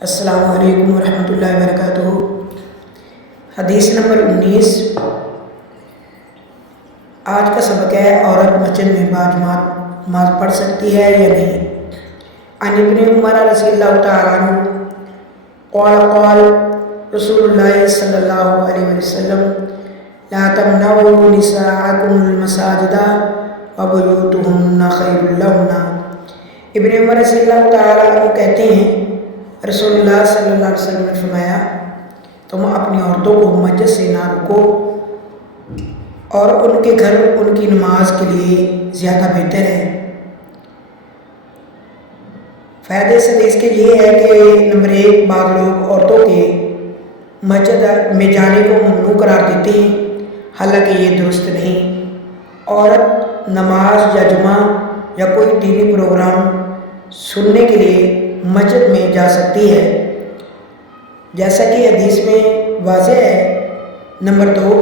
السلام علیکم ورحمۃ اللہ وبرکاتہ۔ حدیث نمبر 19۔ آج کا سبق ہے عورت مسجد میں باجماعت نماز پڑھ سکتی ہے یا نہیں۔ عن ابن عمر رضی اللہ تعالیٰ عنہ قال رسول اللہ صلی اللہ علیہ وسلم لا تمنعوا نساءکم المساجد وبیوتہن خیر لہن۔ ابن عمر رضی اللہ تعالیٰ عنہ کہتے ہیں رسول اللہ صلی اللہ علیہ وسلم نے فرمایا تم اپنی عورتوں کو مسجد سے نہ روکو اور ان کے گھر ان کی نماز کے لیے زیادہ بہتر ہے۔ فائدہ اس حدیث کے یہ ہے کہ نمبر 1 بعض لوگ عورتوں کے مسجد میں جانے کو ممنوع قرار دیتے ہیں، حالانکہ یہ درست نہیں۔ عورت نماز یا جمعہ یا کوئی دینی پروگرام سننے کے لیے مسجد میں جا سکتی ہے، جیسا کہ حدیث میں واضح ہے۔ نمبر 2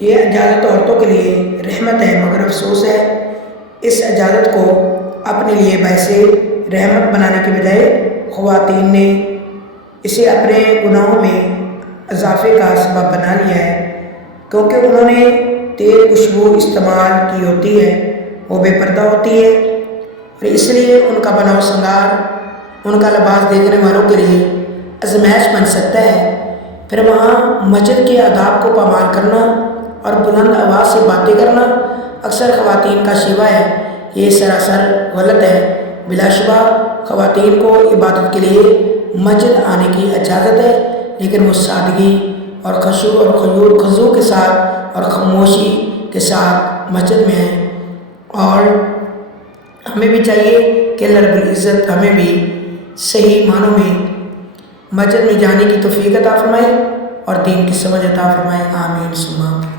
یہ اجازت عورتوں کے لیے رحمت ہے، مگر افسوس ہے اس اجازت کو اپنے لیے باعث رحمت بنانے کے بجائے خواتین نے اسے اپنے گناہوں میں اضافے کا سبب بنا لیا ہے، کیونکہ انہوں نے تیل خوشبو استعمال کی ہوتی ہے، وہ بے پردہ ہوتی ہے اور اس لیے ان کا بناؤ سنگار ان کا لباس دیکھنے والوں کے لیے آزمائش بن سکتا ہے۔ پھر وہاں مسجد کے آداب کو پامال کرنا اور بلند آواز سے باتیں کرنا اکثر خواتین کا شیوہ ہے، یہ سراسر غلط ہے۔ بلا شبہ خواتین کو عبادت کے لیے مسجد آنے کی اجازت ہے، لیکن وہ سادگی اور خضوع کے ساتھ اور خاموشی کے ساتھ مسجد میں ہیں، اور ہمیں بھی چاہیے کہ اللہ رب العزت ہمیں بھی صحیح معنوں میں مسجد میں جانے کی توفیق عطا فرمائے اور دین کی سمجھ عطا فرمائے۔ آمین ثم آمین۔